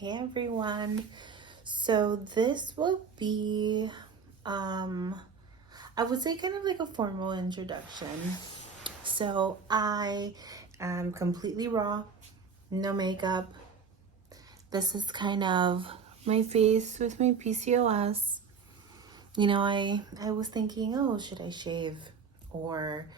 Hey everyone. So this will be I would say kind of like a formal introduction. So I am completely raw, no makeup. This is kind of my face with my PCOS. I was thinking, oh, should I shave or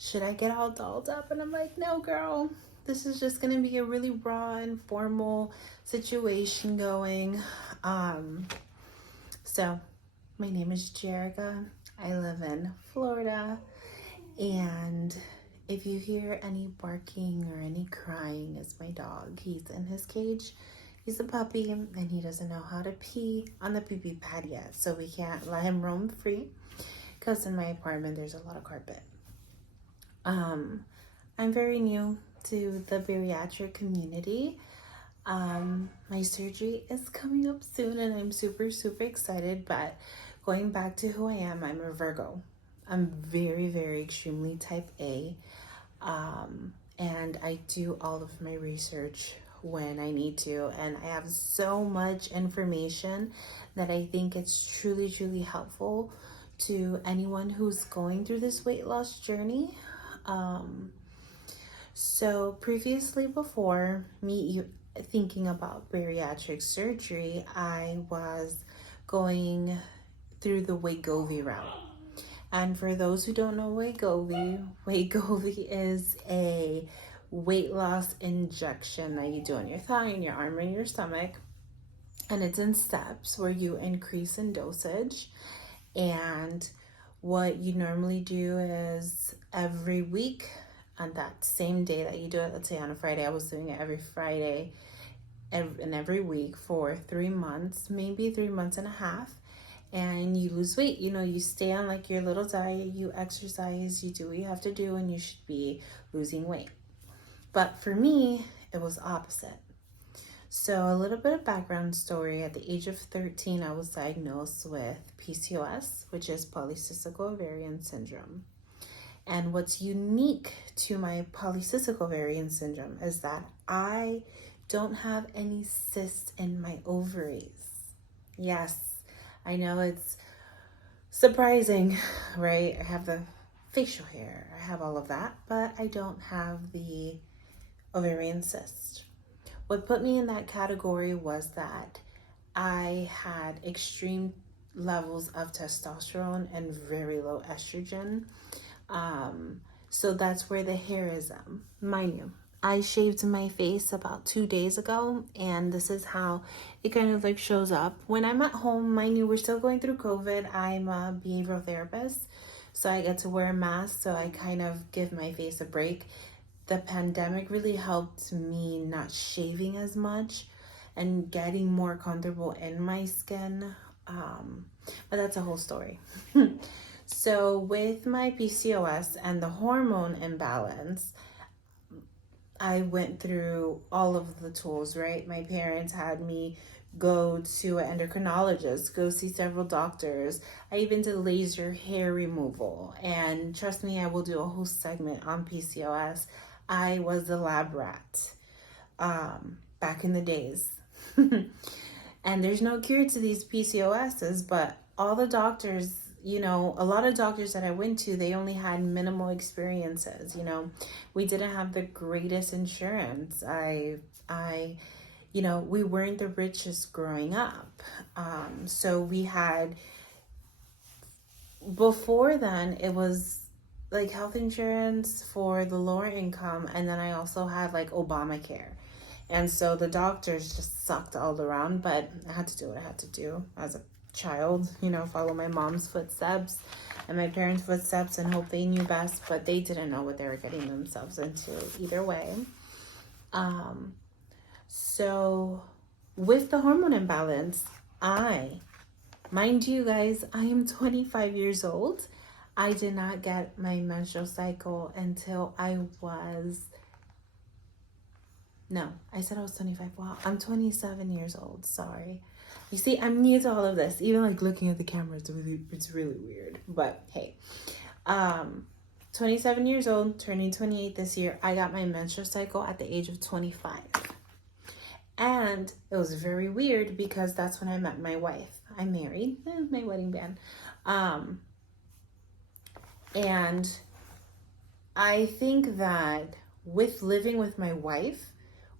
should I get all dolled up? And I'm like, no, girl, this is just gonna be a really raw and formal situation going. So my name is Jerrika. I live in Florida, and if you hear any barking or any crying, it's my dog. He's in his cage. He's a puppy and he doesn't know how to pee on the pee-pee pad yet, so we can't let him roam free because in my apartment there's a lot of carpet. I'm very new to the bariatric community. My surgery is coming up soon and I'm super excited, but going back to who I am, I'm a Virgo. I'm very extremely type A. And I do all of my research when I need to, and I have so much information that I think it's truly helpful to anyone who's going through this weight loss journey. So previously, before me thinking about bariatric surgery, I was going through the Wegovy route. And for those who don't know Wegovy is a weight loss injection that you do on your thigh, and your arm, and your stomach. And it's in steps where you increase in dosage. And what you normally do is every week, on that same day that you do it, let's say on a Friday, I was doing it every Friday and every week for 3 months, maybe 3 months and a half. And you lose weight. You stay on like your little diet, you exercise, you do what you have to do, and you should be losing weight. But for me, it was opposite. So a little bit of background story. At the age of 13, I was diagnosed with PCOS, which is polycystic ovarian syndrome. And what's unique to my polycystic ovarian syndrome is that I don't have any cysts in my ovaries. Yes, I know it's surprising, right? I have the facial hair, I have all of that, but I don't have the ovarian cyst. What put me in that category was that I had extreme levels of testosterone and very low estrogen. So that's where the hair is. Mind you, I shaved my face about 2 days ago, and this is how it kind of like shows up. When I'm at home, mind you, we're still going through COVID. I'm a behavioral therapist, so I get to wear a mask, so I kind of give my face a break. The pandemic really helped me not shaving as much and getting more comfortable in my skin. But that's a whole story. So with my PCOS and the hormone imbalance, I went through all of the tools, right? My parents had me go to an endocrinologist, go see several doctors. I even did laser hair removal. And trust me, I will do a whole segment on PCOS. I was the lab rat back in the days. And there's no cure to these PCOSs, but all the doctors, a lot of doctors that I went to, they only had minimal experiences. We didn't have the greatest insurance. We weren't the richest growing up. So we had, before then, it was like health insurance for the lower income. And then I also had like Obamacare. And so the doctors just sucked all around, but I had to do what I had to do as a child, follow my mom's footsteps and my parents' footsteps and hope they knew best, but they didn't know what they were getting themselves into either way. So with the hormone imbalance, mind you guys, I am 25 years old. I did not get my menstrual cycle until I said I was 25. Wow, I'm 27 years old. Sorry. You see, I'm new to all of this. Even like looking at the camera, it's really weird. But hey, 27 years old, turning 28 this year. I got my menstrual cycle at the age of 25. And it was very weird because that's when I met my wife. I'm married, my wedding band. And I think that with living with my wife,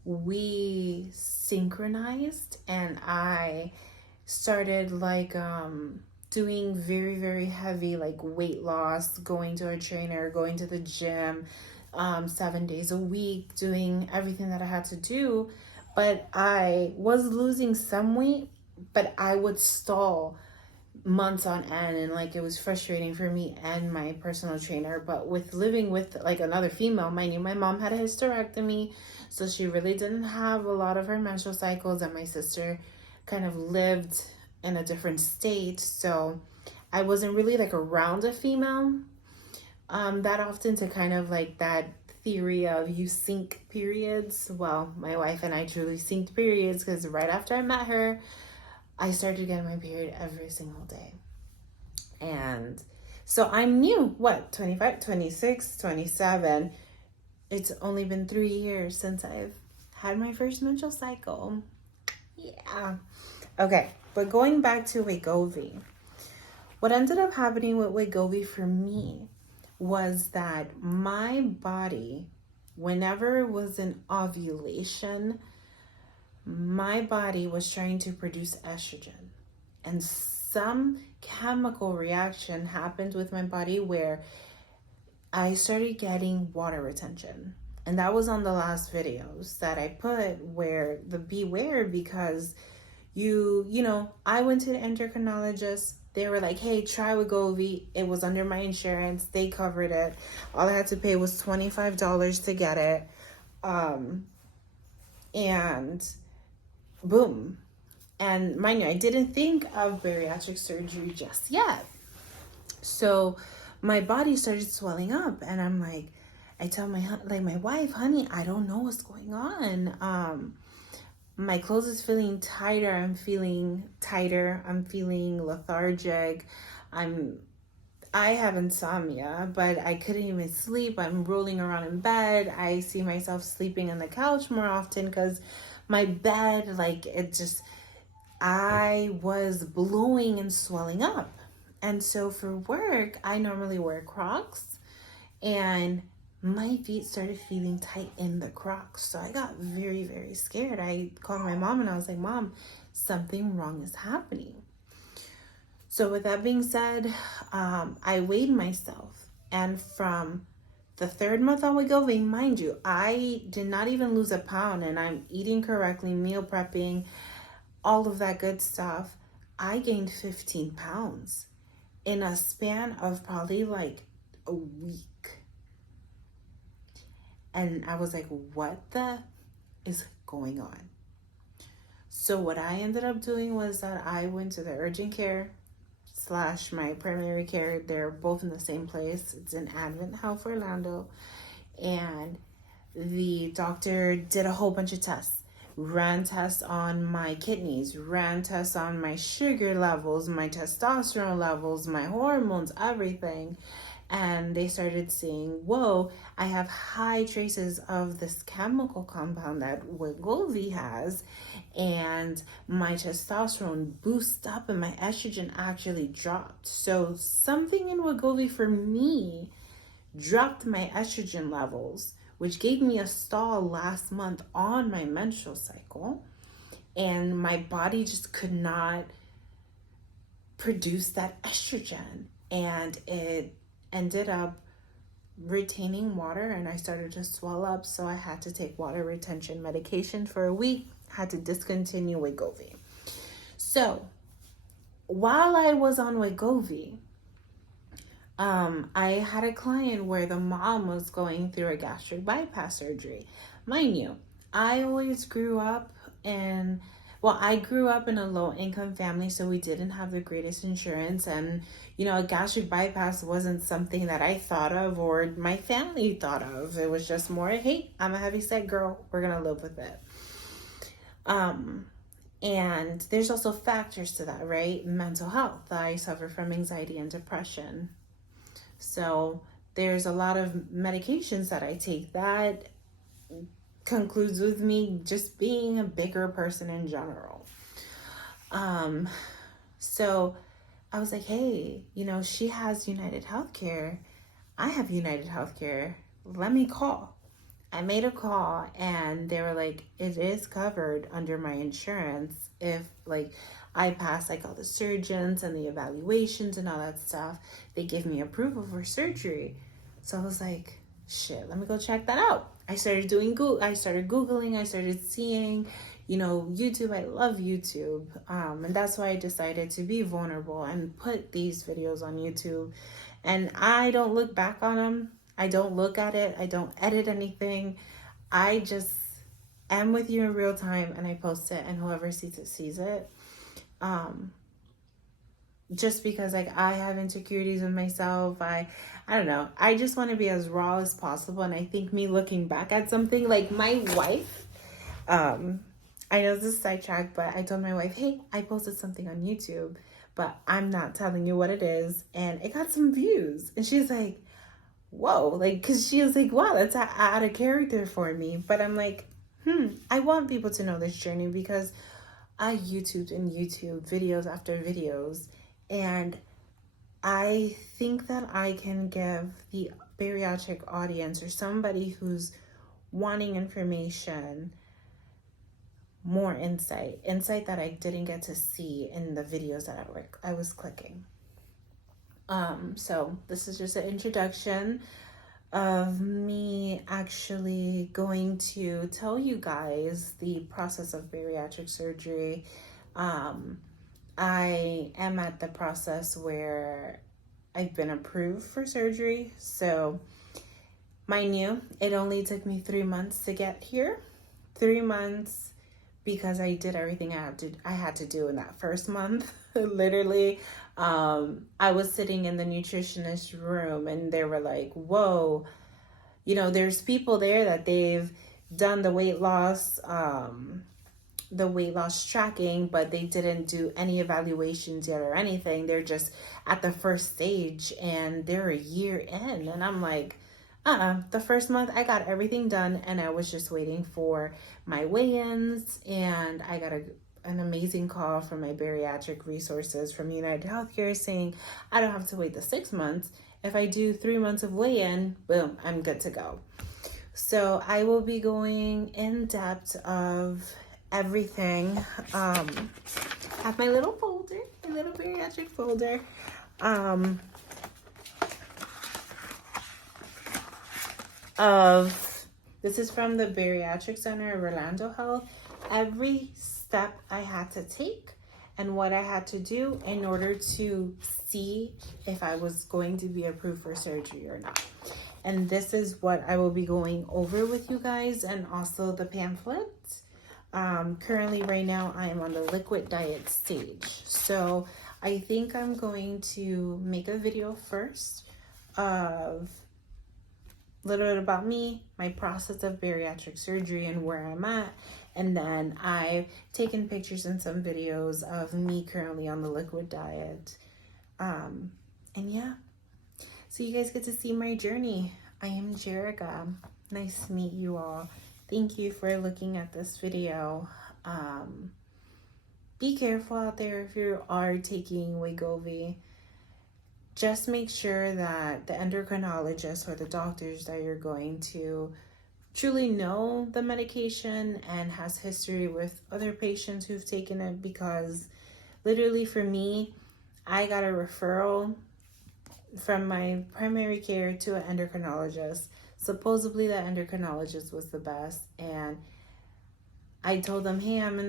we synchronized, and I started like doing very, very heavy like weight loss, going to a trainer, going to the gym 7 days a week, doing everything that I had to do. But I was losing some weight, but I would stall months on end, and like it was frustrating for me and my personal trainer. But with living with like another female, mind you, my mom had a hysterectomy, so she really didn't have a lot of her menstrual cycles, and my sister kind of lived in a different state, so I wasn't really like around a female that often to kind of like that theory of you sync periods. Well, my wife and I truly synced periods because right after I met her, I started getting my period every single day. And so I'm new, 25, 26, 27. It's only been 3 years since I've had my first menstrual cycle. Yeah. Okay, but going back to Wegovy. What ended up happening with Wegovy for me was that my body, whenever it was in ovulation, my body was trying to produce estrogen, and some chemical reaction happened with my body where I started getting water retention. And that was on the last videos that I put, where the beware, because you know, I went to the endocrinologist. They were like, hey, try Wegovy. It was under my insurance. They covered it. All I had to pay was $25 to get it. And boom. And mind you, I didn't think of bariatric surgery just yet. So my body started swelling up, and I'm like, I tell my wife, honey, I don't know what's going on. My clothes is feeling tighter. I'm feeling lethargic. I have insomnia, but I couldn't even sleep. I'm rolling around in bed. I see myself sleeping on the couch more often because my bed, like I was blowing and swelling up. And so for work, I normally wear Crocs, and my feet started feeling tight in the Crocs. So I got very, very scared. I called my mom and I was like, Mom, something wrong is happening. So with that being said, I weighed myself. And from the 3rd month on Wegovy, mind you, I did not even lose a pound, and I'm eating correctly, meal prepping, all of that good stuff. I gained 15 pounds in a span of probably like a week. And I was like, what the is going on? So what I ended up doing was that I went to the urgent care / my primary care. They're both in the same place. It's in Advent Health, Orlando. And the doctor did a whole bunch of tests. Ran tests on my kidneys, ran tests on my sugar levels, my testosterone levels, my hormones, everything. And they started saying, whoa, I have high traces of this chemical compound that Wegovy has, and my testosterone boosted up and my estrogen actually dropped. So something in Wegovy for me dropped my estrogen levels, which gave me a stall last month on my menstrual cycle. And my body just could not produce that estrogen. And it ended up retaining water, and I started to swell up. So I had to take water retention medication for a week, had to discontinue Wegovy. So while I was on Wegovy, I had a client where the mom was going through a gastric bypass surgery. Mind you, I always grew up in a low-income family, so we didn't have the greatest insurance. And, you know, a gastric bypass wasn't something that I thought of or my family thought of. It was just more, hey, I'm a heavyset girl. We're going to live with it. And there's also factors to that, right? Mental health. I suffer from anxiety and depression. So there's a lot of medications that I take that concludes with me just being a bigger person in general. So I was like, hey, you know, she has United Healthcare. I have United Healthcare. Let me call. I made a call and they were like, it is covered under my insurance if like I pass like all the surgeons and the evaluations and all that stuff. They give me approval for surgery. So I was like, shit, let me go check that out. I started Googling, I started seeing, you know, YouTube. I love YouTube. And that's why I decided to be vulnerable and put these videos on YouTube. And I don't look back on them. I don't look at it. I don't edit anything. I just am with you in real time and I post it, and whoever sees it sees it. Just because like I have insecurities in myself. I don't know. I just want to be as raw as possible. And I think me looking back at something like my wife, I know this is sidetrack, but I told my wife, hey, I posted something on YouTube, but I'm not telling you what it is. And it got some views. And she's like, whoa, like, because she was like, wow, that's out of character for me. But I'm like, I want people to know this journey because I YouTube videos after videos. And I think that I can give the bariatric audience or somebody who's wanting information more insight that I didn't get to see in the videos that I was clicking. So this is just an introduction of me actually going to tell you guys the process of bariatric surgery. I am at the process where I've been approved for surgery. So mind you, it only took me 3 months to get here. 3 months because I did everything I had to do in that first month. Literally, I was sitting in the nutritionist room and they were like, whoa, you know, there's people there that they've done the weight loss tracking, but they didn't do any evaluations yet or anything. They're just at the first stage and they're a year in. And I'm like, the first month I got everything done and I was just waiting for my weigh-ins, and I got an amazing call from my bariatric resources from United Healthcare saying I don't have to wait the 6 months. If I do 3 months of weigh-in, boom, I'm good to go. So I will be going in depth of everything. I have my little folder, my little bariatric folder. This is from the Bariatric Center of Orlando Health. Every step I had to take and what I had to do in order to see if I was going to be approved for surgery or not. And this is what I will be going over with you guys, and also the pamphlet. Currently right now I am on the liquid diet stage. So I think I'm going to make a video first of a little bit about me, my process of bariatric surgery and where I'm at. And then I've taken pictures and some videos of me currently on the liquid diet. And yeah, so you guys get to see my journey. I am Jerrika. Nice to meet you all. Thank you for looking at this video. Be careful out there if you are taking Wegovy. Just make sure that the endocrinologist or the doctors that you're going to truly know the medication and has history with other patients who've taken it, because literally for me, I got a referral from my primary care to an endocrinologist. Supposedly the endocrinologist was the best, and I told them, hey, I'm in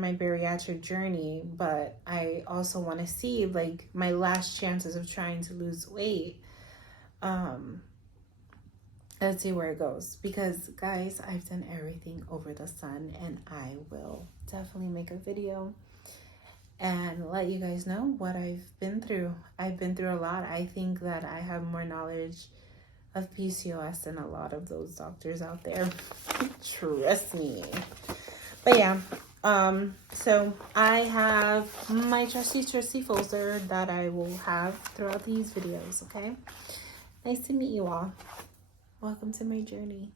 my bariatric journey, but I also want to see like my last chances of trying to lose weight. Let's see where it goes, because guys, I've done everything over the sun, and I will definitely make a video and let you guys know what I've been through. I've been through a lot. I think that I have more knowledge of PCOS than a lot of those doctors out there. Trust me. But yeah, so I have my trusty folder that I will have throughout these videos, okay? Nice to meet you all. Welcome to my journey.